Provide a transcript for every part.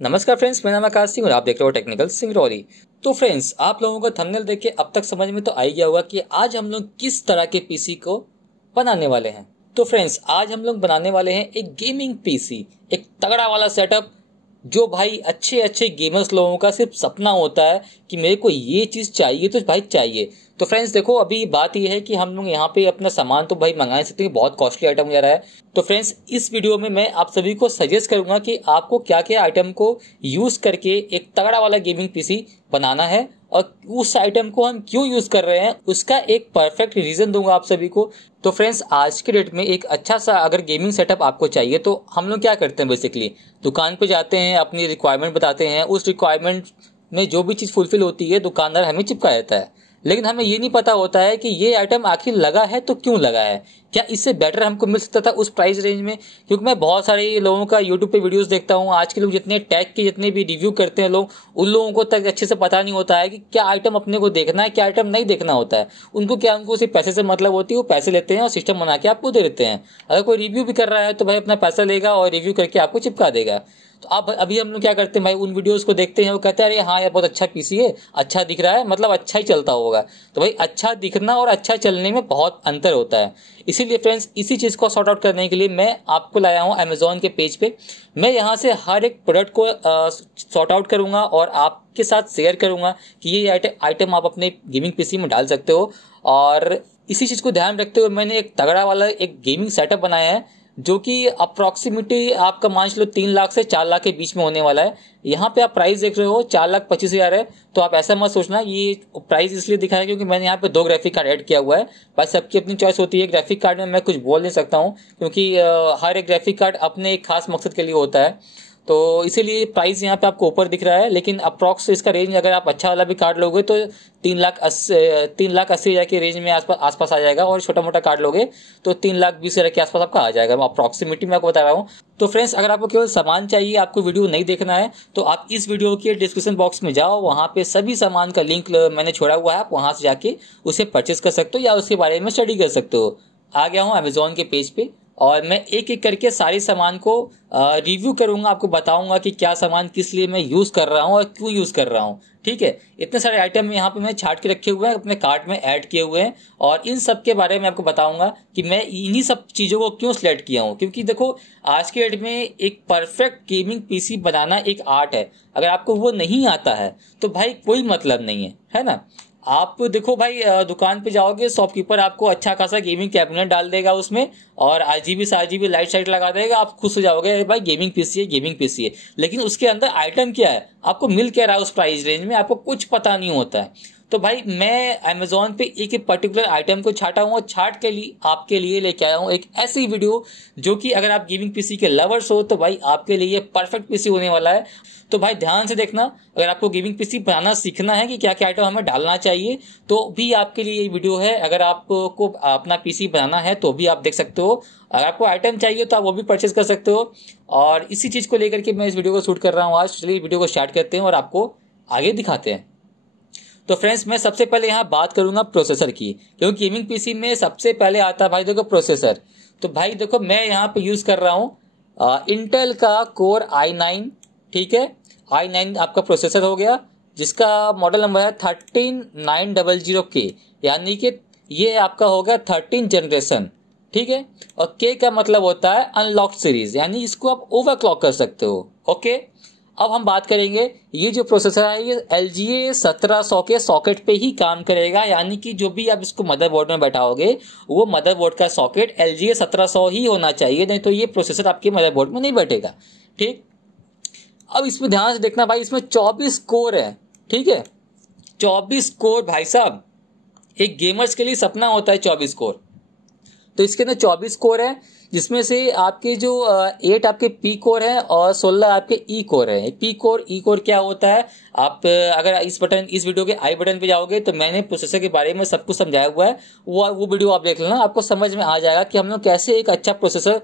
नमस्कार फ्रेंड्स, मेरा नाम आकाश सिंह और आप देख रहे हो टेक्निकल सिंगरौली। तो फ्रेंड्स, आप लोगों को थंबनेल देख के अब तक समझ में तो आ ही गया होगा कि आज हम लोग किस तरह के पीसी को बनाने वाले हैं। तो फ्रेंड्स, आज हम लोग बनाने वाले हैं एक गेमिंग पीसी, एक तगड़ा वाला सेटअप जो भाई अच्छे अच्छे गेमर्स लोगों का सिर्फ सपना होता है कि मेरे को ये चीज चाहिए तो भाई चाहिए। तो फ्रेंड्स देखो, अभी बात ये है कि हम लोग यहाँ पे अपना सामान तो भाई मंगा सकते हैं, बहुत कॉस्टली आइटम वगैरह है। तो फ्रेंड्स, इस वीडियो में मैं आप सभी को सजेस्ट करूंगा कि आपको क्या क्या आइटम को यूज करके एक तगड़ा वाला गेमिंग पीसी बनाना है और उस आइटम को हम क्यों यूज कर रहे हैं उसका एक परफेक्ट रीजन दूंगा आप सभी को। तो फ्रेंड्स, आज के डेट में एक अच्छा सा अगर गेमिंग सेटअप आपको चाहिए तो हम लोग क्या करते हैं, बेसिकली दुकान पे जाते हैं, अपनी रिक्वायरमेंट बताते हैं, उस रिक्वायरमेंट में जो भी चीज फुलफिल होती है दुकानदार हमें चिपका देता है। लेकिन हमें ये नहीं पता होता है कि ये आइटम आखिर लगा है तो क्यों लगा है, क्या इससे बेटर हमको मिल सकता था उस प्राइस रेंज में। क्योंकि मैं बहुत सारे लोगों का यूट्यूब पे वीडियोस देखता हूँ, आज के लोग जितने टैग के जितने भी रिव्यू करते हैं लोग, उन लोगों को तक अच्छे से पता नहीं होता है कि क्या आइटम अपने को देखना है, क्या आइटम नहीं देखना होता है। उनको सिर्फ पैसे से मतलब होती है, वो पैसे लेते हैं और सिस्टम बना के आपको दे देते हैं। अगर कोई रिव्यू भी कर रहा है तो भाई अपना पैसा लेगा और रिव्यू करके आपको चिपका देगा। तो अब अभी हम लोग क्या करते हैं भाई, उन वीडियोस को देखते हैं, वो कहते हैं अरे हाँ यार बहुत अच्छा पीसी है, अच्छा दिख रहा है, मतलब अच्छा ही चलता होगा। तो भाई अच्छा दिखना और अच्छा चलने में बहुत अंतर होता है। इसीलिए फ्रेंड्स, इसी चीज को सॉर्ट आउट करने के लिए मैं आपको लाया हूँ अमेजोन के पेज पे। मैं यहाँ से हर एक प्रोडक्ट को सॉर्ट आउट करूंगा और आपके साथ शेयर करूंगा कि ये आइटम आप अपने गेमिंग पीसी में डाल सकते हो। और इसी चीज को ध्यान रखते हुए मैंने एक तगड़ा वाला एक गेमिंग सेटअप बनाया है जो कि अप्रोक्सीमेटली आपका मान लो 3 लाख से 4 लाख के बीच में होने वाला है। यहाँ पे आप प्राइस देख रहे हो 4,25,000 है। तो आप ऐसा मत सोचना ये प्राइस इसलिए दिखा है क्योंकि मैंने यहाँ पे 2 ग्राफिक कार्ड ऐड किया हुआ है। भाई सबकी अपनी चॉइस होती है, ग्राफिक कार्ड में मैं कुछ बोल नहीं सकता हूँ क्योंकि हर एक ग्राफिक कार्ड अपने एक खास मकसद के लिए होता है। तो इसीलिए प्राइस यहाँ पे आपको ऊपर दिख रहा है, लेकिन अप्रॉक्स इसका रेंज अगर आप अच्छा वाला भी कार्ड लोगे तो 3,80,000 के रेंज में आसपास आ जाएगा, और छोटा मोटा कार्ड लोगे तो 3,20,000 के आसपास आपका आ जाएगा। अप्रॉक्सीमेटली मैं आपको बता रहा हूँ। तो फ्रेंड्स, अगर आपको केवल सामान चाहिए, आपको वीडियो नहीं देखना है, तो आप इस वीडियो के डिस्क्रिप्शन बॉक्स में जाओ, वहां पे सभी सामान का लिंक मैंने छोड़ा हुआ है, आप वहां से जाके उसे परचेस कर सकते हो या उसके बारे में स्टडी कर सकते हो। आ गया हूँ अमेजोन के पेज पे और मैं एक एक करके सारे सामान को रिव्यू करूंगा, आपको बताऊंगा कि क्या सामान किस लिए मैं यूज कर रहा हूं और क्यों यूज कर रहा हूं। ठीक है, इतने सारे आइटम यहाँ पे मैं छाट के रखे हुए हैं, अपने कार्ट में ऐड किए हुए हैं, और इन सब के बारे में आपको बताऊंगा कि मैं इन्हीं सब चीजों को क्यों सिलेक्ट किया हूं। क्योंकि देखो, आज के डेट में एक परफेक्ट गेमिंग पीसी बनाना एक आर्ट है। अगर आपको वो नहीं आता है तो भाई कोई मतलब नहीं है ना। आप देखो भाई, दुकान पे जाओगे, शॉपकीपर आपको अच्छा खासा गेमिंग कैबिनेट डाल देगा उसमें और RGB से RGB लाइट साइट लगा देगा, आप खुश हो जाओगे भाई गेमिंग पीसी है, गेमिंग पीसी है। लेकिन उसके अंदर आइटम क्या है, आपको मिल क्या रहा है उस प्राइस रेंज में, आपको कुछ पता नहीं होता है। तो भाई मैं अमेजोन पे एक पर्टिकुलर आइटम को छाटा हूँ और छाट के लिए आपके लिए लेके आया हूँ एक ऐसी वीडियो जो कि अगर आप गेमिंग पीसी के लवर्स हो तो भाई आपके लिए ये परफेक्ट पीसी होने वाला है। तो भाई ध्यान से देखना, अगर आपको गेमिंग पीसी बनाना सीखना है कि क्या क्या आइटम हमें डालना चाहिए तो भी आपके लिए ये वीडियो है। अगर आपको अपना पीसी बनाना है तो भी आप देख सकते हो, अगर आपको आइटम चाहिए तो आप वो भी परचेज कर सकते हो। और इसी चीज को लेकर के मैं इस वीडियो को शूट कर रहा हूँ आज। चलिए वीडियो को स्टार्ट करते हैं और आपको आगे दिखाते हैं। तो फ्रेंड्स, मैं सबसे पहले यहाँ बात करूंगा प्रोसेसर की, क्योंकि गेमिंग पीसी में सबसे पहले आता है भाई देखो प्रोसेसर। तो भाई देखो, मैं यहाँ पे यूज कर रहा हूँ इंटेल का कोर i9। ठीक है, i9 आपका प्रोसेसर हो गया, जिसका मॉडल नंबर है 13900K, यानी कि ये आपका हो गया 13 जनरेशन। ठीक है, और K का मतलब होता है अनलॉक सीरीज, यानी इसको आप ओवरक्लॉक कर सकते हो। ओके, अब हम बात करेंगे, ये जो प्रोसेसर है ये LGA 1700 के सॉकेट पे ही काम करेगा, यानी कि जो भी आप इसको मदरबोर्ड में बैठाओगे वो मदरबोर्ड का सॉकेट LGA 1700 ही होना चाहिए, नहीं तो ये प्रोसेसर आपके मदरबोर्ड में नहीं बैठेगा। ठीक, अब इसमें ध्यान से देखना भाई, इसमें 24 कोर है। ठीक है, 24 कोर भाई साहब, एक गेमर्स के लिए सपना होता है 24 कोर। तो इसके अंदर 24 कोर है, जिसमें से आपके जो 8 आपके पी कोर है और 16 आपके ई कोर है। पी कोर ई कोर क्या होता है, आप अगर इस वीडियो के आई बटन पे जाओगे तो मैंने प्रोसेसर के बारे में सब कुछ समझाया हुआ है, वो वीडियो आप देख लेना, आपको समझ में आ जाएगा कि हम लोग कैसे एक अच्छा प्रोसेसर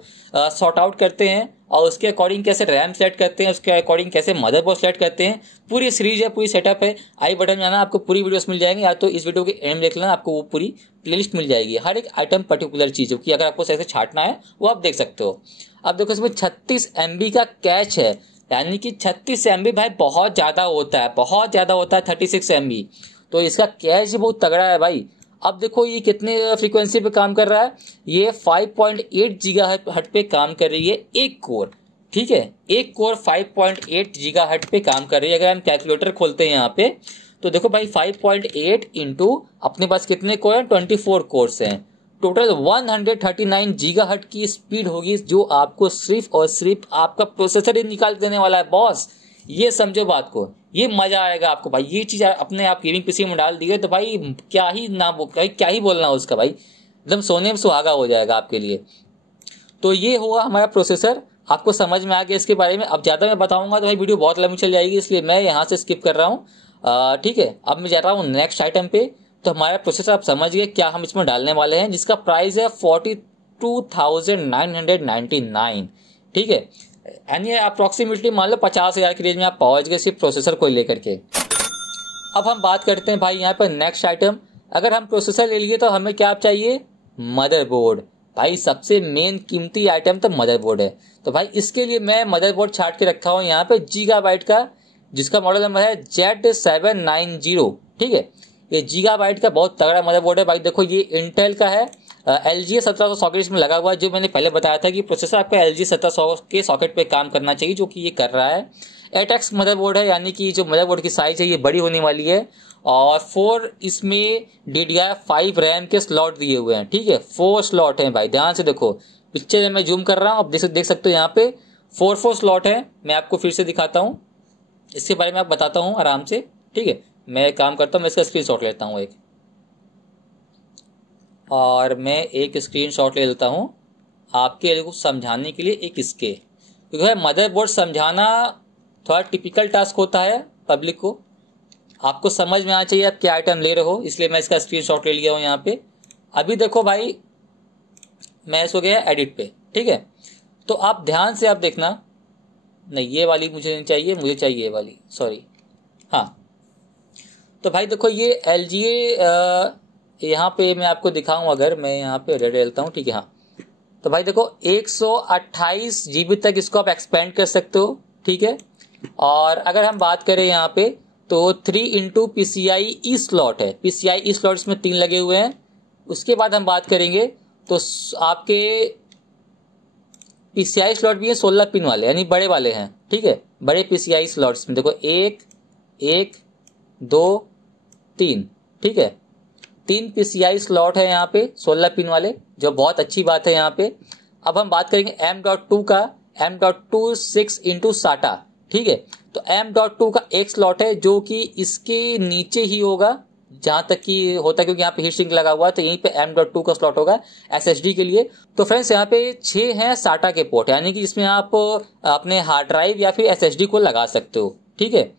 सॉर्ट आउट करते हैं और उसके अकॉर्डिंग कैसे रैम सेलेक्ट करते हैं, उसके अकॉर्डिंग कैसे मदरबोर्ड सेलेक्ट करते हैं। पूरी सीरीज है, पूरी सेटअप है। आई बटन में आना, आपको पूरी वीडियोस मिल जाएंगे, या तो इस वीडियो के एंड देख लेना, आपको वो पूरी प्लेलिस्ट मिल जाएगी। हर एक आइटम पर्टिकुलर चीज की अगर आपको सही से छाटना है वो आप देख सकते हो। अब देखो, इसमें 36 MB का कैच है, यानी कि 36 MB भाई बहुत ज़्यादा होता है, बहुत ज़्यादा होता है 36 MB। तो इसका कैश ही बहुत तगड़ा है भाई। अब देखो ये कितने फ्रीक्वेंसी पे काम कर रहा है, ये 5.8 गीगाहर्ट्ज पे काम कर रही है एक कोर, ठीक है, एक कोर 5.8 गीगाहर्ट्ज पे काम कर रही है। अगर हम कैलकुलेटर खोलते हैं यहाँ पे तो देखो भाई 5.8 इंटू अपने पास कितने कोर हैं, 24 कोर्स हैं, टोटल 139 गीगाहर्ट्ज की स्पीड होगी, जो आपको सिर्फ और सिर्फ आपका प्रोसेसर ही निकाल देने वाला है बॉस। ये समझो बात को, ये मजा आएगा आपको भाई। ये चीज अपने आप गेमिंग पीसी में डाल दी है तो भाई क्या ही ना क्या ही बोलना उसका भाई, एकदम सोने में सुहागा हो जाएगा आपके लिए। तो ये हुआ हमारा प्रोसेसर, आपको समझ में आ गया इसके बारे में। अब ज्यादा मैं बताऊंगा तो भाई वीडियो बहुत लंबी चल जाएगी, इसलिए मैं यहाँ से स्किप कर रहा हूँ, ठीक है। अब मैं जा रहा हूँ नेक्स्ट आइटम पे। तो हमारा प्रोसेसर आप समझ गए क्या हम इसमें डालने वाले हैं, जिसका प्राइस है 42,999, ठीक है, यानी अप्रोक्सीमेटली मान लो 50,000 की रेंज में आप पहुंच गए सिर्फ प्रोसेसर को लेकर के। अब हम बात करते हैं भाई यहाँ पर नेक्स्ट आइटम। अगर हम प्रोसेसर ले लिए तो हमें क्या चाहिए, मदरबोर्ड। भाई सबसे मेन कीमती आइटम तो मदरबोर्ड है। तो भाई इसके लिए मैं मदरबोर्ड छाट के रखा हूँ यहाँ पे गीगाबाइट का, जिसका मॉडल नंबर है Z790, ठीक है। ये गीगाबाइट का बहुत तगड़ा मदरबोर्ड है भाई। देखो ये इंटेल का है, LG 1700 सॉकेट इसमें लगा हुआ है, जो मैंने पहले बताया था कि प्रोसेसर आपका LG 1700 के सॉकेट पे काम करना चाहिए, जो कि ये कर रहा है। 8X मदरबोर्ड है, यानी कि जो मदरबोर्ड की साइज है ये बड़ी होने वाली है, और 4 इसमें DDR5 रैम के स्लॉट दिए हुए हैं, ठीक है, 4 स्लॉट हैं भाई, ध्यान से देखो। पिक्चर में जूम कर रहा हूँ, आप देख सकते हो यहाँ पे 4 स्लॉट है। मैं आपको फिर से दिखाता हूँ, इसके बारे में आप बताता हूँ आराम से, ठीक है। मैं एक काम करता हूँ, मैं इसका स्क्रीनशॉट लेता हूँ एक, और मैं एक स्क्रीनशॉट ले लेता हूँ आपके लिए कुछ समझाने के लिए एक इसके, क्योंकि भाई मदरबोर्ड समझाना थोड़ा टिपिकल टास्क होता है पब्लिक को, आपको समझ में आना चाहिए आप क्या आइटम ले रहे हो, इसलिए मैं इसका स्क्रीनशॉट ले लिया हूँ यहाँ पे। अभी देखो भाई मैं इसको गया एडिट पे, ठीक है। तो आप ध्यान से आप देखना, नहीं ये वाली मुझे नहीं चाहिए, मुझे चाहिए ये वाली, सॉरी, हाँ। तो भाई देखो ये LG यहाँ पे मैं आपको दिखाऊं, अगर मैं यहाँ पे रेड डालता हूँ, ठीक है, हाँ। तो भाई देखो 128 GB तक इसको आप एक्सपेंड कर सकते हो, ठीक है। और अगर हम बात करें यहाँ पे तो 3 PCI E स्लॉट है, PCI E स्लॉट इसमें 3 लगे हुए हैं। उसके बाद हम बात करेंगे तो आपके PCI स्लॉट भी है 16 पिन वाले, यानी बड़े वाले हैं, ठीक है, बड़े PCI स्लॉट्स में देखो 1, 2, 3, ठीक है, 3 PCI स्लॉट है यहाँ पे 16 पिन वाले, जो बहुत अच्छी बात है यहाँ पे। अब हम बात करेंगे M.2 का, M.2 6 इंटू SATA, ठीक है। तो M.2 का एक स्लॉट है जो कि इसके नीचे ही होगा जहां तक कि होता है, क्योंकि यहाँ पे हीट सिंक लगा हुआ है, तो यहीं पे M.2 का स्लॉट होगा SSD के लिए। तो फ्रेंड्स यहाँ पे 6 हैं SATA के पोर्ट, यानी कि इसमें आप अपने हार्ड ड्राइव या फिर SSD को लगा सकते हो, ठीक है।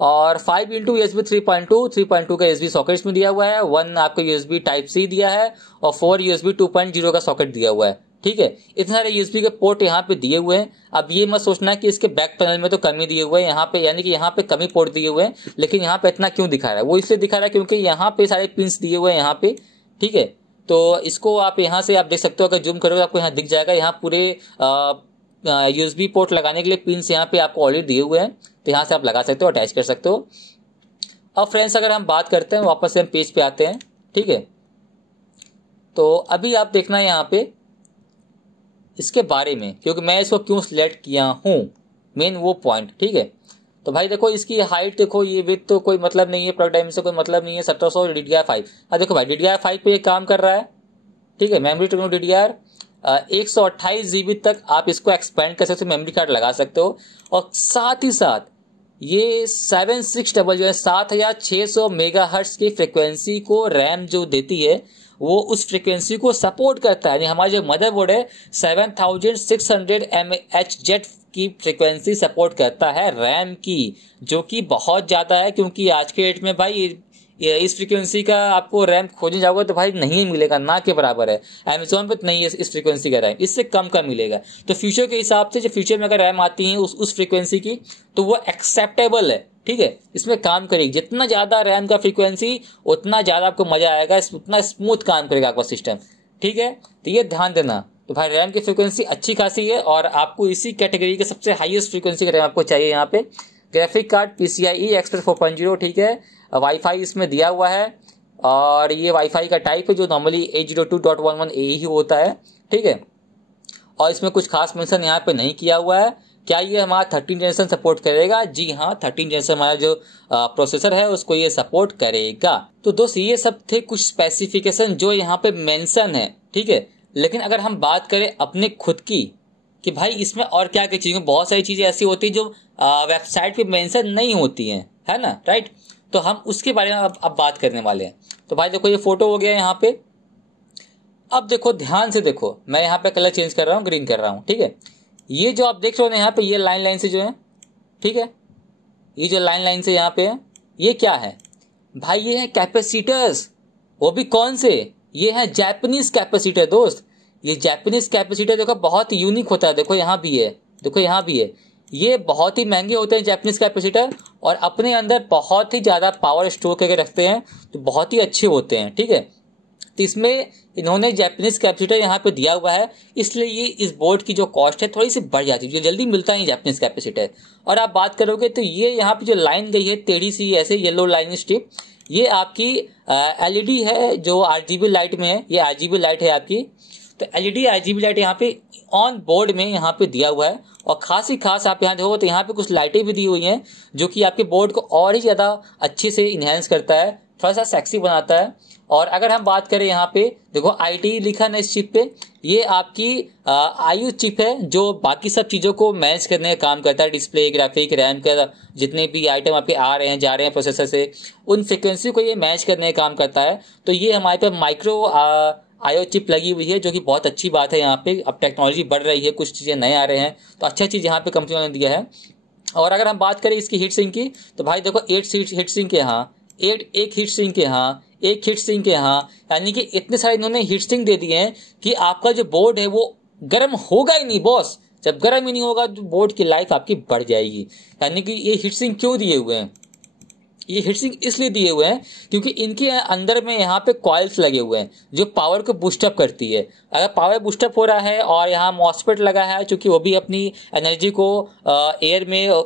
और 5 इंटू USB 3.2 का USB सॉकेट में दिया हुआ है, 1 आपको USB Type-C दिया है, और 4 USB 2.0 का सॉकेट दिया हुआ है, ठीक है। इतने सारे USB के पोर्ट यहाँ पे दिए हुए हैं। अब ये मत सोचना कि इसके बैक पैनल में तो कमी दिए हुए हैं यहाँ पे, यानी कि यहाँ पे कमी पोर्ट दिए हुए हैं, लेकिन यहाँ पे इतना क्यों दिखा रहा है, वो इसलिए दिखा रहा है क्योंकि यहाँ पे सारे पिंस दिए हुए हैं यहाँ पे, ठीक है। तो इसको आप यहाँ से आप देख सकते हो, अगर जूम करोगे आपको यहाँ दिख जाएगा, यहाँ पूरे USB पोर्ट लगाने के लिए पिंस यहाँ पे आपको ऑलरेडी दिए हुए हैं, तो यहाँ से आप लगा सकते हो, अटैच कर सकते हो। अब फ्रेंड्स अगर हम बात करते हैं, वापस से हम पेज पे आते हैं, ठीक है। तो अभी आप देखना यहाँ पे इसके बारे में, क्योंकि मैं इसको क्यों सिलेक्ट किया हूँ, मेन वो पॉइंट, ठीक है। तो भाई देखो इसकी हाइट देखो, ये विड्थ तो कोई मतलब नहीं है, प्रोडक्ट डायमेंशन से कोई मतलब नहीं है, 1700 DDR5। अब देखो भाई DDR5 पे ये काम कर रहा है, ठीक है। मेमोरी टेक्नो DDR 128 GB तक आप इसको एक्सपेंड कर सकते हो, मेमोरी कार्ड लगा सकते हो। और साथ ही साथ ये 7600 मेगाहर्ट्ज की फ्रिक्वेंसी को रैम जो देती है वो उस फ्रिक्वेंसी को सपोर्ट करता है, यानी हमारा जो मदरबोर्ड है 7600 MHz की फ्रिक्वेंसी सपोर्ट करता है रैम की, जो कि बहुत ज्यादा है, क्योंकि आज के डेट में भाई इस फ्रीक्वेंसी का आपको रैम खोजने जाओगे तो भाई नहीं मिलेगा, ना के बराबर है। Amazon पे नहीं है इस फ्रीक्वेंसी का रैम, इससे कम का मिलेगा। तो फ्यूचर के हिसाब से जो फ्यूचर में अगर रैम आती है उस फ्रीक्वेंसी की, तो वो एक्सेप्टेबल है, ठीक है, इसमें काम करेगी। जितना ज्यादा रैम का फ्रीक्वेंसी उतना ज्यादा आपको मजा आएगा, उतना स्मूथ काम करेगा आपका सिस्टम, ठीक है। तो ये ध्यान देना। तो भाई रैम की फ्रीक्वेंसी अच्छी खासी है और आपको इसी कैटेगरी के सबसे हाईएस्ट फ्रीक्वेंसी का रैम आपको चाहिए। यहाँ पे ग्राफिक कार्ड PCIe Express 4.0, ठीक है। वाईफाई इसमें दिया हुआ है और ये वाईफाई का टाइप है जो नॉर्मली 802.11a ही होता है, ठीक है। और इसमें कुछ खास मेंशन यहाँ पे नहीं किया हुआ है। क्या ये हमारा 13 जनरेशन सपोर्ट करेगा? जी हाँ, 13 जनरेशन हमारा जो प्रोसेसर है उसको ये सपोर्ट करेगा। तो दोस्त ये सब थे कुछ स्पेसिफिकेशन जो यहाँ पे मेंशन है, ठीक है। लेकिन अगर हम बात करें अपने खुद की कि भाई इसमें और क्या क्या चीजें, बहुत सारी चीजें ऐसी होती है जो वेबसाइट पे मेंशन नहीं होती हैं, है ना, राइट। तो हम उसके बारे में अब बात करने वाले हैं। तो भाई देखो ये फोटो हो गया यहाँ पे। अब देखो ध्यान से देखो, मैं यहाँ पे कलर चेंज कर रहा हूँ, ग्रीन कर रहा हूँ, ठीक है। ये जो आप देख रहे हो ना यहाँ पे, ये लाइन से जो है, ठीक है, ये जो लाइन से यहाँ पे है, ये क्या है भाई? ये है कैपेसिटर्स। वो भी कौन से? ये है जापानीज कैपेसिटर दोस्त। ये जापानीज कैपेसिटर देखो बहुत यूनिक होता है। देखो यहाँ भी है, देखो यहाँ भी है। ये बहुत ही महंगे होते हैं जापानीज कैपेसिटर और अपने अंदर बहुत ही ज्यादा पावर स्टोर करके रखते हैं, तो बहुत ही अच्छे होते हैं, ठीक है। तो इसमें इन्होंने जापानीज कैपेसिटर यहाँ पे दिया हुआ है, इसलिए ये इस बोर्ड की जो कॉस्ट है थोड़ी सी बढ़ जाती है, जल्दी मिलता है जापानीज कैपेसिटर। और आप बात करोगे तो ये यहाँ पे जो लाइन गई है टेढ़ी सी ऐसे येलो लाइन स्ट्रिप, ये आपकी LED है जो RGB लाइट में है। ये RGB लाइट है आपकी। तो LED RGB लाइट यहाँ पे ऑन बोर्ड में यहाँ पे दिया हुआ है और खास आप यहाँ देखो तो यहाँ पे कुछ लाइटें भी दी हुई हैं जो कि आपके बोर्ड को और ही ज्यादा अच्छे से इनहेंस करता है, थोड़ा सा सेक्सी बनाता है। और अगर हम बात करें यहाँ पे देखो IT लिखा ना इस चिप पे, ये आपकी IO चिप है जो बाकी सब चीजों को मैनेज करने का काम करता है। डिस्प्ले, ग्राफिक, रैम का जितने भी आइटम आपके आ रहे हैं जा रहे हैं प्रोसेसर से, उन फ्रिक्वेंसी को ये मैनेज करने का काम करता है। तो ये हमारे पे माइक्रो IO चिप लगी हुई है जो कि बहुत अच्छी बात है। यहाँ पे अब टेक्नोलॉजी बढ़ रही है, कुछ चीजें नए आ रहे हैं, तो अच्छा चीज यहाँ पे कंपनी ने दिया है। और अगर हम बात करें इसकी हीट सिंक की, तो भाई देखो 8 हीट सिंक के यहाँ, एक हीट सिंक के यहाँ, एक हीट सिंक के यहाँ, यानी कि इतने सारे इन्होंने हीट सिंक दे दिए हैं कि आपका जो बोर्ड है वो गर्म होगा ही नहीं बॉस। जब गर्म ही नहीं होगा तो बोर्ड की लाइफ आपकी बढ़ जाएगी। यानी कि ये हीट सिंक क्यों दिए हुए हैं? ये हीट सिंक इसलिए दिए हुए हैं क्योंकि इनके अंदर में यहाँ पे कॉइल्स लगे हुए हैं जो पावर को बूस्टअप करती है। अगर पावर बूस्टअप हो रहा है और यहाँ मॉसफेट लगा है क्योंकि वो भी अपनी एनर्जी को एयर में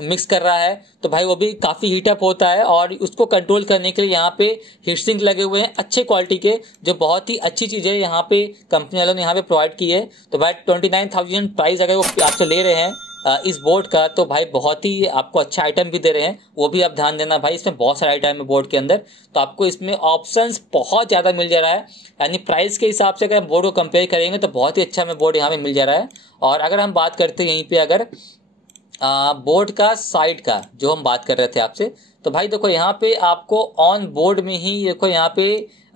मिक्स कर रहा है, तो भाई वो भी काफी हीटअप होता है और उसको कंट्रोल करने के लिए यहाँ पे हीट सिंक लगे हुए हैं अच्छे क्वालिटी के, जो बहुत ही अच्छी चीज है यहाँ पे कंपनी वालों ने यहाँ पे प्रोवाइड की है। तो भाई 29,000 प्राइस अगर वो आपसे ले रहे हैं इस बोर्ड का, तो भाई बहुत ही आपको अच्छा आइटम भी दे रहे हैं। वो भी आप ध्यान देना भाई, इसमें बहुत सारे आइटम है बोर्ड के अंदर, तो आपको इसमें ऑप्शंस बहुत ज्यादा मिल जा रहा है। यानी प्राइस के हिसाब से अगर बोर्ड को कंपेयर करेंगे तो बहुत ही अच्छा हमें बोर्ड यहाँ पे मिल जा रहा है। और अगर हम बात करते हैं यहीं पे अगर बोर्ड का साइड का जो हम बात कर रहे थे आपसे, तो भाई देखो यहाँ पे आपको ऑन बोर्ड में ही देखो यहाँ पे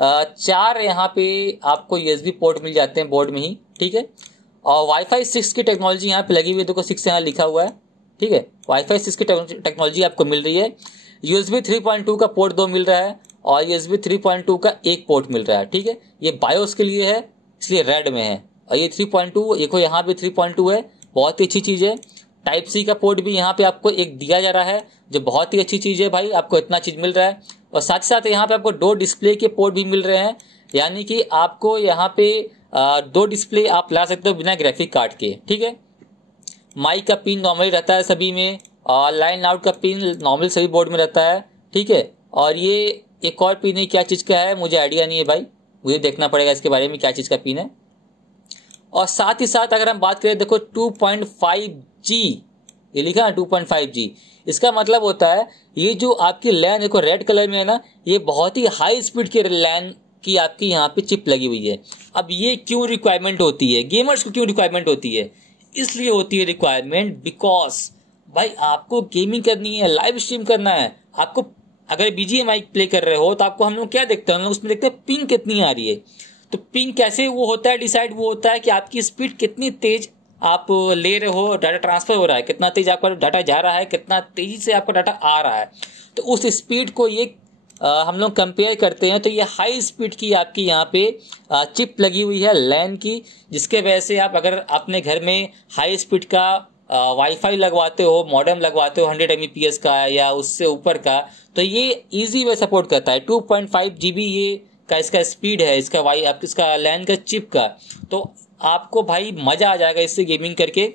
4 यहाँ पे आपको USB पोर्ट मिल जाते हैं बोर्ड में ही, ठीक है। और वाईफाई 6 की टेक्नोलॉजी यहाँ पे लगी हुई है, देखो 6 यहाँ लिखा हुआ है, ठीक है। वाईफाई 6 की टेक्नोलॉजी आपको मिल रही है। USB 3.2 का पोर्ट 2 मिल रहा है और USB 3.2 का एक पोर्ट मिल रहा है, ठीक है। ये बायोस के लिए है इसलिए रेड में है। और ये 3.2 देखो यहाँ पे 3.2 है, बहुत ही अच्छी चीज है। टाइप C का पोर्ट भी यहाँ पे आपको एक दिया जा रहा है जो बहुत ही अच्छी चीज है भाई, आपको इतना चीज मिल रहा है। और साथ ही साथ यहाँ पे आपको 2 डिस्प्ले के पोर्ट भी मिल रहे हैं, यानी कि आपको यहाँ पे 2 डिस्प्ले आप ला सकते हो बिना ग्राफिक कार्ड के, ठीक है। माइक का पिन नॉर्मली रहता है सभी में और लाइन आउट का पिन नॉर्मल सभी बोर्ड में रहता है, ठीक है। और ये एक और पिन है, क्या चीज का है मुझे आइडिया नहीं है भाई, मुझे देखना पड़ेगा इसके बारे में क्या चीज का पिन है। और साथ ही साथ अगर हम बात करें देखो 2.5G ये लिखा है 2.5G, इसका मतलब होता है ये जो आपकी लैन देखो रेड कलर में है ना, ये बहुत ही हाई स्पीड की लैन की आपकी यहाँ पे चिप लगी हुई है। अब ये क्यों रिक्वायरमेंट होती है, गेमर्स को क्यों रिक्वायरमेंट होती है? इसलिए होती है रिक्वायरमेंट बिकॉज भाई आपको गेमिंग करनी है, लाइव स्ट्रीम करना है। आपको अगर BGMI प्ले कर रहे हो तो आपको हम लोग क्या देखते हैं, हम लोग उसमें देखते हैं पिंग कितनी आ रही है। तो पिंग कैसे वो होता है डिसाइड, वो होता है कि आपकी स्पीड कितनी तेज आप ले रहे हो, डाटा ट्रांसफर हो रहा है, कितना तेज आपका डाटा जा रहा है, कितना तेजी से आपका डाटा आ रहा है। तो उस स्पीड को ये हम लोग कंपेयर करते हैं। तो ये हाई स्पीड की आपकी यहाँ पे चिप लगी हुई है लैन की, जिसके वजह से आप अगर अपने घर में हाई स्पीड का वाईफाई लगवाते हो, मॉडेम लगवाते हो 100 Mbps का या उससे ऊपर का, तो ये इजी वे सपोर्ट करता है। 2.5 GB ये का इसका स्पीड है, इसका इसका लैन का चिप का। तो आपको भाई मजा आ जाएगा इससे गेमिंग करके।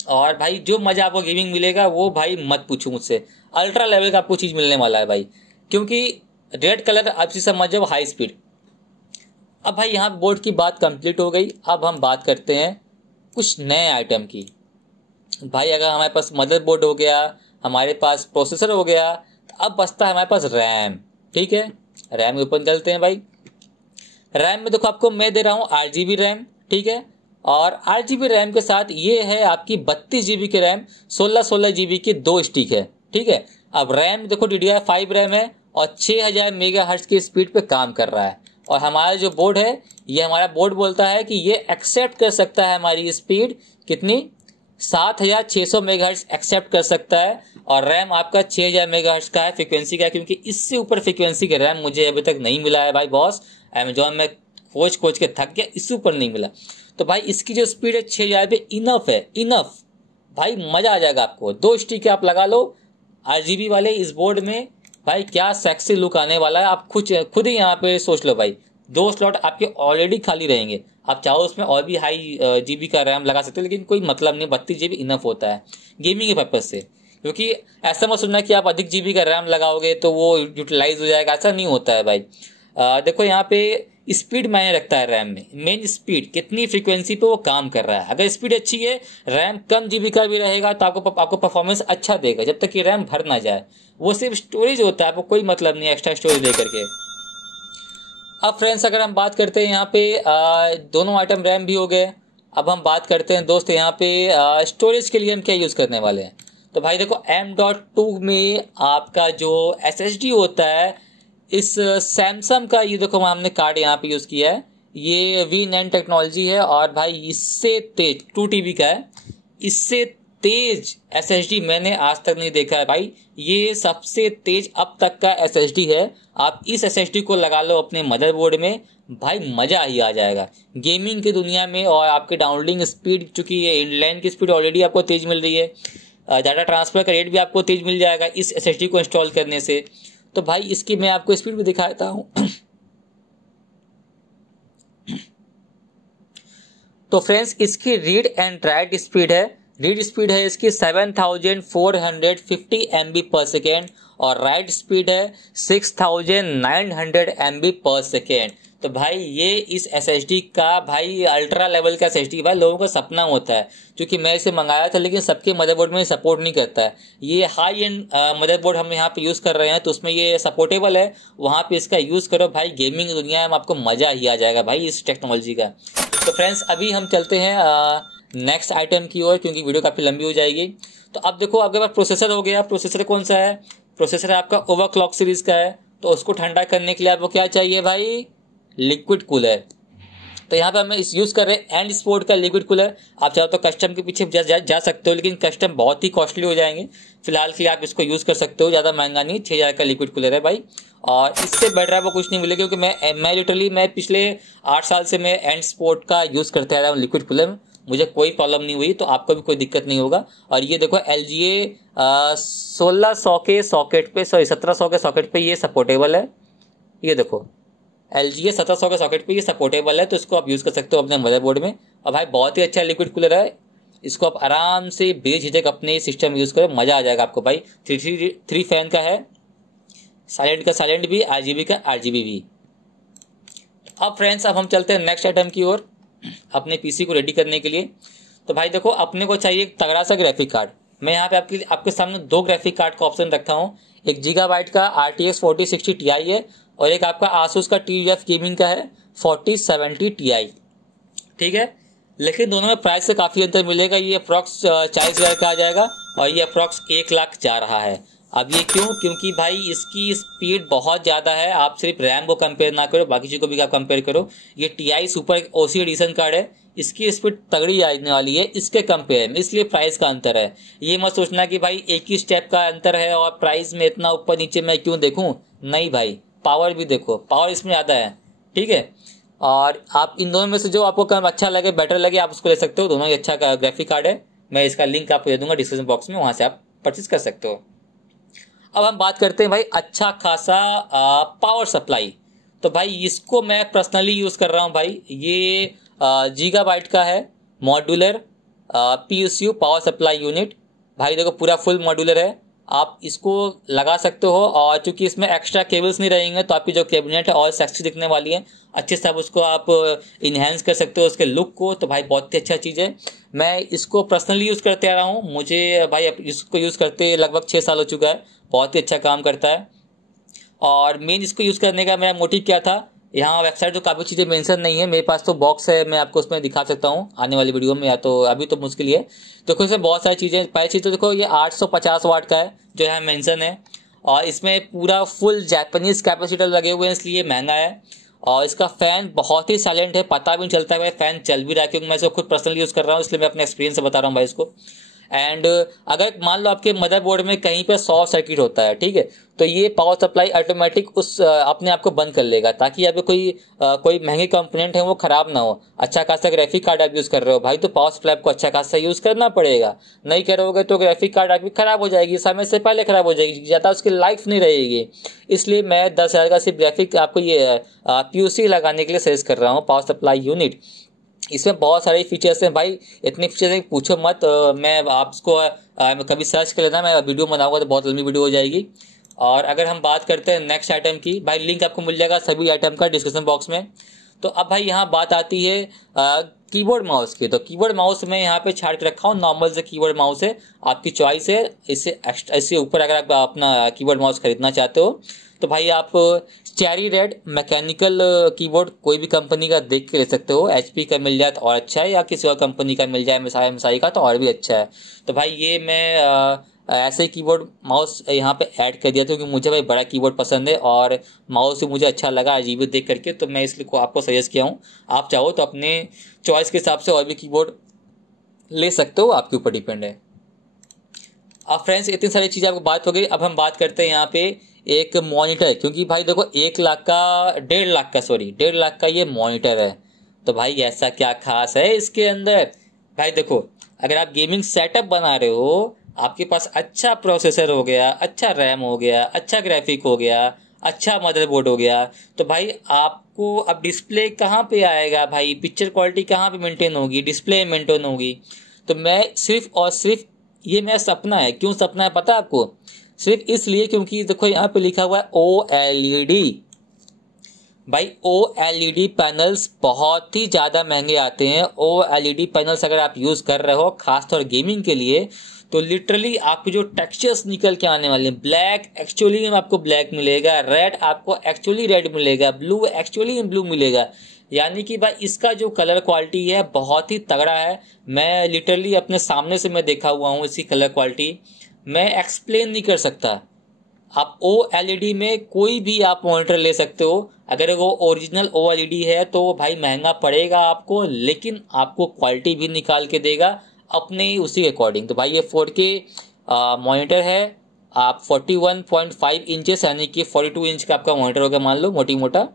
और भाई जो मजा आपको गेमिंग मिलेगा वो भाई मत पूछो मुझसे, अल्ट्रा लेवल का आपको चीज मिलने वाला है भाई, क्योंकि रेड कलर आप इसे समझ जाओ हाई स्पीड। अब भाई यहाँ बोर्ड की बात कंप्लीट हो गई, अब हम बात करते हैं कुछ नए आइटम की। भाई अगर हमारे पास मदरबोर्ड हो गया, हमारे पास प्रोसेसर हो गया, तो अब बचता है हमारे पास रैम। ठीक है, रैम ओपन करते हैं भाई। रैम में देखो आपको मैं दे रहा हूँ 8 GB रैम। ठीक है, और 8 GB रैम के साथ ये है आपकी 32 GB की रैम, 16 GB की 2 स्टिक है। ठीक है, अब रैम देखो DDR5 रैम है और 6000 मेगाहर्ट्ज की स्पीड पे काम कर रहा है। और हमारा जो बोर्ड है, ये हमारा बोर्ड बोलता है कि ये एक्सेप्ट कर सकता है हमारी स्पीड कितनी, 7600 मेगाहर्ट्ज एक्सेप्ट कर सकता है। और रैम आपका 6000 मेगाहर्ट्ज का है, फ्रीक्वेंसी का है, क्योंकि इससे ऊपर फ्रीक्वेंसी का रैम मुझे अभी तक नहीं मिला है भाई बॉस। अमेजोन में खोज के थक गया, इससे ऊपर नहीं मिला। तो भाई इसकी जो स्पीड है 6000 पे इनफ है, इनफ भाई, मजा आ जाएगा आपको। 2 स्टिक आप लगा लो 8 GB वाले इस बोर्ड में, भाई क्या सेक्सी लुक आने वाला है। आप खुद ही यहाँ पे सोच लो भाई, 2 स्लॉट आपके ऑलरेडी खाली रहेंगे। आप चाहो उसमें और भी हाई जीबी का रैम लगा सकते हो, लेकिन कोई मतलब नहीं, 32 GB इनफ होता है गेमिंग के पर्पज से। क्योंकि ऐसा मत सुनना कि आप अधिक जीबी का रैम लगाओगे तो वो यूटिलाइज हो जाएगा, ऐसा नहीं होता है भाई। देखो यहाँ पे स्पीड मायने रखता है रैम में, मेन स्पीड कितनी फ्रीक्वेंसी पे वो काम कर रहा है। अगर स्पीड अच्छी है, रैम कम जीबी का भी रहेगा तो आपको परफॉर्मेंस अच्छा देगा, जब तक कि रैम भर ना जाए। वो सिर्फ स्टोरेज होता है, आपको कोई मतलब नहीं एक्स्ट्रा स्टोरेज दे करके। अब फ्रेंड्स अगर हम बात करते हैं यहाँ पे दोनों आइटम रैम भी हो गए, अब हम बात करते हैं दोस्त यहाँ पे स्टोरेज के लिए हम क्या यूज करने वाले हैं। तो भाई देखो M.2 में आपका जो SSD होता है, इस सैमसंग का, ये देखो हमने कार्ड यहाँ पे यूज किया है, ये V9 टेक्नोलॉजी है। और भाई इससे तेज 2 TB का है, इससे तेज SSD मैंने आज तक नहीं देखा है भाई। ये सबसे तेज अब तक का SSD है। आप इस SSD को लगा लो अपने मदरबोर्ड में, भाई मजा ही आ जाएगा गेमिंग की दुनिया में। और आपके डाउनलोडिंग स्पीड, चूंकि ये इनलाइन की स्पीड ऑलरेडी आपको तेज मिल रही है, डाटा ट्रांसफर का रेट भी आपको तेज मिल जाएगा इस SSD को इंस्टॉल करने से। तो भाई इसकी मैं आपको स्पीड भी दिखाता हूँ। तो फ्रेंड्स इसकी रीड एंड राइट स्पीड है, रीड स्पीड है इसकी 7450 MB पर सेकेंड और राइट स्पीड है 6900 MB पर सेकेंड। तो भाई ये इस SSD का भाई अल्ट्रा लेवल का SSD भाई लोगों का सपना होता है, क्योंकि मैं इसे मंगाया था लेकिन सबके मदरबोर्ड में सपोर्ट नहीं करता है। ये हाई एंड मदरबोर्ड हम यहाँ पे यूज कर रहे हैं तो उसमें ये सपोर्टेबल है, वहां पे इसका यूज करो भाई, गेमिंग दुनिया में आपको मजा ही आ जाएगा भाई इस टेक्नोलॉजी का। तो फ्रेंड्स अभी हम चलते हैं नेक्स्ट आइटम की ओर, क्योंकि वीडियो काफी लंबी हो जाएगी। तो अब देखो आपके पास प्रोसेसर हो गया, प्रोसेसर कौन सा है, प्रोसेसर आपका ओवरक्लॉक सीरीज का है। तो उसको ठंडा करने के लिए आपको क्या चाहिए भाई, लिक्विड कूलर। तो यहाँ पे हम इस यूज कर रहे हैं एंड स्पोर्ट का लिक्विड कूलर। आप चाहो तो कस्टम के पीछे जा सकते हो, लेकिन कस्टम बहुत ही कॉस्टली हो जाएंगे। फिलहाल के लिए आप इसको यूज कर सकते हो, ज्यादा महंगा नहीं, 6000 का लिक्विड कूलर है भाई। और इससे बेटर आपको कुछ नहीं मिलेगा, क्योंकि मैं लिटरली मैं पिछले 8 साल से मैं एंड स्पोर्ट का यूज करते आ रहा हूँ लिक्विड कूलर, मुझे कोई प्रॉब्लम नहीं हुई, तो आपको भी कोई दिक्कत नहीं होगा। और ये देखो LGA 1600 के सॉकेट पे, 1700 के सॉकेट पे ये सपोर्टेबल है। ये देखो LGA 1700 के सॉकेट पे ये सपोर्टेबल है, तो इसको आप यूज कर सकते हो अपने मदरबोर्ड में। और भाई बहुत ही अच्छा लिक्विड कूलर है, इसको आप आराम से बेझिझक अपने सिस्टम यूज करो, मजा आ जाएगा आपको भाई। 3 फैन का है, साइलेंट का साइलेंट भी, RGB का RGB भी। अब फ्रेंड्स अब हम चलते हैं नेक्स्ट आइटम की ओर, अपने PC को रेडी करने के लिए। तो भाई देखो अपने को चाहिए एक तगड़ा सा ग्राफिक कार्ड। मैं यहाँ पे आपके सामने 2 ग्राफिक कार्ड का ऑप्शन रखा हूँ, 1 GB का RTX 4060 Ti है और एक आपका Asus का TUF गेमिंग का है 4070 Ti। ठीक है, लेकिन दोनों में प्राइस से काफी अंतर मिलेगा। ये अप्रॉक्स 40,000 का आ जाएगा और ये अप्रॉक्स 1 लाख जा रहा है। अब ये क्यों, क्योंकि भाई इसकी स्पीड बहुत ज्यादा है। आप सिर्फ रैम को कंपेयर ना करो, बाकी चीजों को भी आप कंपेयर करो। ये TI super OC edition card है, इसकी स्पीड तगड़ी आने वाली है इसके कंपेयर में, इसलिए प्राइस का अंतर है। ये मत सोचना कि भाई एक ही स्टेप का अंतर है और प्राइस में इतना ऊपर नीचे मैं क्यों देखूं, नहीं भाई, पावर भी देखो, पावर इसमें ज्यादा है। ठीक है, और आप इन दोनों में से जो आपको अच्छा लगे, बेटर लगे, आप उसको ले सकते हो। दोनों ही अच्छा ग्राफिक कार्ड है, मैं इसका लिंक आपको दे दूंगा डिस्क्रिप्शन बॉक्स में, वहां से आप परचेज कर सकते हो। अब हम बात करते हैं भाई अच्छा खासा पावर सप्लाई। तो भाई इसको मैं पर्सनली यूज कर रहा हूं भाई, ये गीगाबाइट का है modular PSU power supply unit. भाई देखो पूरा फुल मॉड्यूलर है, आप इसको लगा सकते हो। और चूंकि इसमें एक्स्ट्रा केबल्स नहीं रहेंगे तो आपकी जो कैबिनेट है और सेक्सी दिखने वाली है, अच्छे से आप उसको आप इन्हेंस कर सकते हो उसके लुक को। तो भाई बहुत ही अच्छा चीज़ है, मैं इसको पर्सनली यूज़ करते आ रहा हूँ। मुझे भाई इसको यूज़ करते लगभग 6 साल हो चुका है, बहुत ही अच्छा काम करता है। और मेन इसको यूज़ करने का मेरा मोटिव क्या था, यहाँ वेबसाइट तो काफ़ी चीज़ें मेंशन नहीं है, मेरे पास तो बॉक्स है, मैं आपको उसमें दिखा सकता हूँ आने वाली वीडियो में, या तो अभी तो मुश्किल ही है। देखो इसमें बहुत सारी चीज़ें, पहली चीज़ तो देखो ये 850 वाट का है जो यहाँ मेंशन है, और इसमें पूरा फुल जापानीज कैपेसिटर लगे हुए हैं इसलिए महंगा है। और इसका फ़ैन बहुत ही साइलेंट है, पता भी नहीं चलता है भाई फ़ैन चल भी रहा है, क्योंकि मैं इसको खुद पर्सनली यूज़ कर रहा हूँ, इसलिए मैं अपने एक्सपीरियंस से बता रहा हूँ भाई इसको। एंड अगर मान लो आपके मदरबोर्ड में कहीं पे शॉर्ट सर्किट होता है, ठीक है, तो ये पावर सप्लाई ऑटोमेटिक उस अपने आप को बंद कर लेगा, ताकि यहाँ पे कोई महंगे कंपोनेंट है वो खराब ना हो। अच्छा खासा ग्राफिक कार्ड आप यूज़ कर रहे हो भाई, तो पावर सप्लाई को अच्छा खासा यूज़ करना पड़ेगा, नहीं करोगे तो ग्राफिक कार्ड आपकी खराब हो जाएगी, समय से पहले खराब हो जाएगी, ज़्यादा उसकी लाइफ नहीं रहेगी। इसलिए मैं 10,000 का सिर्फ ग्राफिक आपको ये PUC लगाने के लिए सजेस्ट कर रहा हूँ, पावर सप्लाई यूनिट। इसमें बहुत सारे फीचर्स हैं भाई, इतने फीचर्स हैं पूछो मत। मैं आपको कभी सर्च कर लेना, मैं वीडियो बनाऊंगा तो बहुत लंबी वीडियो हो जाएगी। और अगर हम बात करते हैं नेक्स्ट आइटम की, भाई लिंक आपको मिल जाएगा सभी आइटम का डिस्क्रिप्शन बॉक्स में। तो अब भाई यहाँ बात आती है कीबोर्ड माउस की। तो कीबोर्ड माउस में यहाँ पे छाड़ के रखा हूँ, नॉर्मल से कीबोर्ड माउस है, आपकी चॉइस है। इससे ऊपर अगर आप अपना कीबोर्ड माउस खरीदना चाहते हो तो भाई आप चेरी रेड मैकेनिकल कीबोर्ड कोई भी कंपनी का देख के ले सकते हो। HP का मिल जाए तो और अच्छा है, या किसी और कंपनी का मिल जाए MSI का तो और भी अच्छा है। तो भाई ये मैं ऐसे ही कीबोर्ड माउस यहाँ पे ऐड कर दिया था, क्योंकि मुझे भाई बड़ा कीबोर्ड पसंद है और माउस भी मुझे अच्छा लगा अजीब देख करके, तो मैं इसलिए आपको सजेस्ट किया हूँ। आप चाहो तो अपने चॉइस के हिसाब से और भी कीबोर्ड ले सकते हो, आपके ऊपर डिपेंड है। अब फ्रेंड्स इतनी सारी चीज़ें आपको बात हो गई, अब हम बात करते हैं यहाँ पे एक मॉनिटर, क्योंकि भाई देखो 1,00,000 का 1.5 लाख का ये मॉनिटर है। तो भाई ऐसा क्या खास है इसके अंदर। भाई देखो अगर आप गेमिंग सेटअप बना रहे हो, आपके पास अच्छा प्रोसेसर हो गया, अच्छा रैम हो गया, अच्छा ग्राफिक हो गया, अच्छा मदरबोर्ड हो गया, तो भाई आपको अब डिस्प्ले कहाँ पे आएगा भाई, पिक्चर क्वालिटी कहाँ पे मेंटेन होगी, डिस्प्ले मेंटेन होगी। तो मैं सिर्फ और सिर्फ ये मेरा सपना है। क्यों सपना है पता है आपको? सिर्फ इसलिए क्योंकि देखो यहाँ पे लिखा हुआ है OLED। भाई OLED पैनल्स बहुत ही ज़्यादा महंगे आते हैं। OLED पैनल्स अगर आप यूज़ कर रहे हो खासतौर गेमिंग के लिए, तो लिटरली आपके जो टेक्सचर्स निकल के आने वाले हैं, ब्लैक एक्चुअली में आपको ब्लैक मिलेगा, रेड आपको एक्चुअली रेड मिलेगा, ब्लू एक्चुअली ब्लू मिलेगा। यानी कि भाई इसका जो कलर क्वालिटी है बहुत ही तगड़ा है। मैं लिटरली अपने सामने से मैं देखा हुआ हूँ इसकी कलर क्वालिटी, मैं एक्सप्लेन नहीं कर सकता। आप OLED में कोई भी आप मॉनिटर ले सकते हो, अगर वो ओरिजिनल OLED है तो भाई महंगा पड़ेगा आपको, लेकिन आपको क्वालिटी भी निकाल के देगा अपने उसी के अकॉर्डिंग। तो भाई ये 4K मॉनिटर है, आप 41.5 इंचेस यानी कि 42 इंच का आपका मॉनिटर होगा मान लो मोटी मोटा।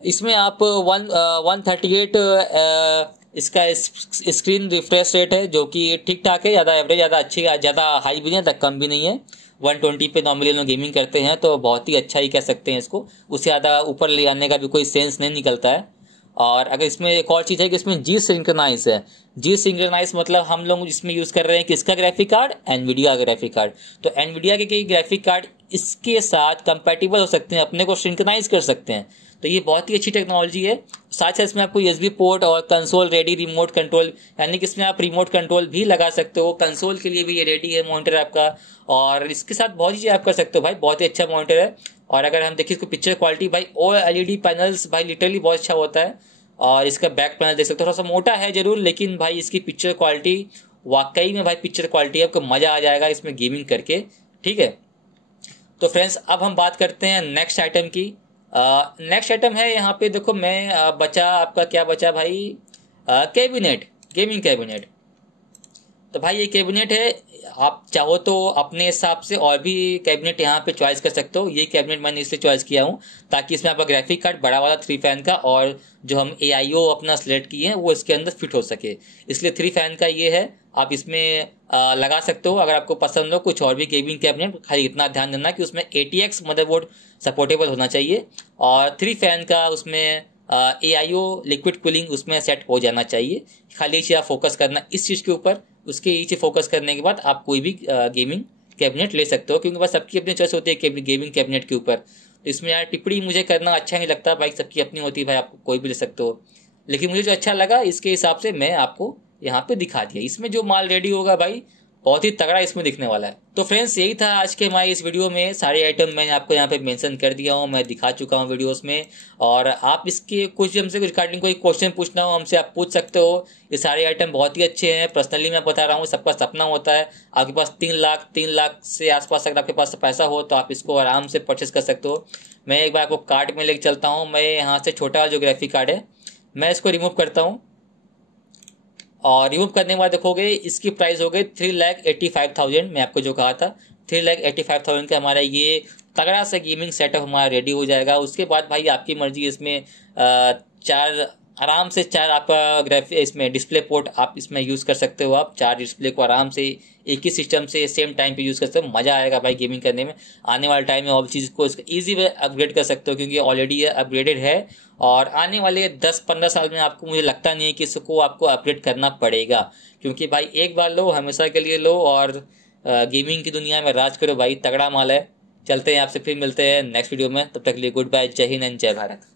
इसमें आप 138 इसका स्क्रीन रिफ्रेश रेट है, जो कि ठीक ठाक है, ज़्यादा एवरेज, ज़्यादा अच्छी, ज़्यादा हाई भी नहीं है, कम भी नहीं है। 120 पे नॉर्मली लोग गेमिंग करते हैं तो बहुत ही अच्छा ही कह सकते हैं इसको, उससे ज़्यादा ऊपर ले आने का भी कोई सेंस नहीं निकलता है। और अगर इसमें एक और चीज़ है कि इसमें जी सिंक्रोनाइज है। जी सिंक्रोनाइज मतलब हम लोग इसमें यूज़ कर रहे हैं किसका ग्राफिक कार्ड, एनवीडिया का ग्राफिक कार्ड। तो एनवीडिया के कई ग्राफिक कार्ड इसके साथ कंपैटिबल हो सकते हैं, अपने को सिंक्रोनाइज कर सकते हैं। तो ये बहुत ही अच्छी टेक्नोलॉजी है। साथ ही इसमें आपको USB पोर्ट और कंसोल रेडी रिमोट कंट्रोल, यानी कि इसमें आप रिमोट कंट्रोल भी लगा सकते हो, कंसोल के लिए भी ये रेडी है मॉनिटर आपका। और इसके साथ बहुत चीज़ें आप कर सकते हो भाई, बहुत ही अच्छा मॉनिटर है। और अगर हम देखें इसको पिक्चर क्वालिटी, भाई OLED पैनल्स भाई लिटरली बहुत अच्छा होता है। और इसका बैक पैनल देख सकते हो, थोड़ा सा मोटा है जरूर, लेकिन भाई इसकी पिक्चर क्वालिटी वाकई में भाई पिक्चर क्वालिटी आपको मज़ा आ जाएगा इसमें गेमिंग करके, ठीक है। तो फ्रेंड्स अब हम बात करते हैं नेक्स्ट आइटम की। नेक्स्ट आइटम है यहाँ पे देखो, मैं बचा आपका क्या बचा भाई, कैबिनेट, गेमिंग कैबिनेट। तो भाई ये कैबिनेट है, आप चाहो तो अपने हिसाब से और भी कैबिनेट यहाँ पे चॉइस कर सकते हो। ये कैबिनेट मैंने इसलिए चॉइस किया हूँ ताकि इसमें आपका ग्राफिक कार्ड बड़ा वाला 3 फैन का और जो हम AIO अपना सिलेक्ट किए हैं वो इसके अंदर फिट हो सके, इसलिए 3 फैन का ये है। आप इसमें लगा सकते हो अगर आपको पसंद हो कुछ और भी गेमिंग कैबिनेट। खाली इतना ध्यान देना कि उसमें ATX मदरबोर्ड सपोर्टेबल होना चाहिए और 3 फैन का उसमें AIO लिक्विड कूलिंग उसमें सेट हो जाना चाहिए। खाली चीज़ आप फोकस करना इस चीज़ के ऊपर, उसके नीचे फोकस करने के बाद आप कोई भी गेमिंग कैबिनेट ले सकते हो, क्योंकि बस सबकी अपनी चॉइस होती है गेमिंग कैबिनेट के ऊपर। तो इसमें यार टिप्पणी मुझे करना अच्छा नहीं लगता भाई, सबकी अपनी होती है भाई, आप कोई भी ले सकते हो। लेकिन मुझे जो अच्छा लगा इसके हिसाब से मैं आपको यहाँ पे दिखा दिया। इसमें जो माल रेडी होगा भाई बहुत ही तगड़ा इसमें दिखने वाला है। तो फ्रेंड्स यही था आज के हमारे इस वीडियो में, सारे आइटम मैंने आपको यहाँ पे मेंशन कर दिया हूँ, मैं दिखा चुका हूँ वीडियोस में। और आप इसके कुछ हमसे रिगार्डिंग कोई क्वेश्चन पूछना हो हमसे आप पूछ सकते हो। ये सारे आइटम बहुत ही अच्छे हैं, पर्सनली मैं बता रहा हूँ, सबका सपना होता है। आपके पास 3 लाख से आसपास अगर आपके पास पैसा हो तो आप इसको आराम से परचेस कर सकते हो। मैं एक बार आपको कार्ड में लेके चलता हूँ। मैं यहाँ से छोटा जो ग्राफिक कार्ड है मैं इसको रिमूव करता हूँ, और रिमूव करने के बाद देखोगे इसकी प्राइस हो गई 3,85,000। मैं आपको जो कहा था 3,85,000 का हमारा ये तगड़ा सा गेमिंग सेटअप हमारा रेडी हो जाएगा। उसके बाद भाई आपकी मर्जी, इसमें आराम से 4 आपका ग्राफिक इसमें डिस्प्ले पोर्ट आप इसमें यूज़ कर सकते हो। आप 4 डिस्प्ले को आराम से एक ही सिस्टम से सेम टाइम पे यूज़ कर सकते हो। मज़ा आएगा भाई गेमिंग करने में। आने वाले टाइम में और चीज़ को ईजी वे अपग्रेड कर सकते हो, क्योंकि ऑलरेडी ये अपग्रेडेड है। और आने वाले 10-15 साल में आपको, मुझे लगता नहीं है कि इसको आपको अपग्रेड करना पड़ेगा, क्योंकि भाई एक बार लो हमेशा के लिए लो और गेमिंग की दुनिया में राज करो भाई। तगड़ा माल है। चलते हैं, आपसे फिर मिलते हैं नेक्स्ट वीडियो में। तब तक के लिए गुड बाय, जय हिंद एंड जय भारत।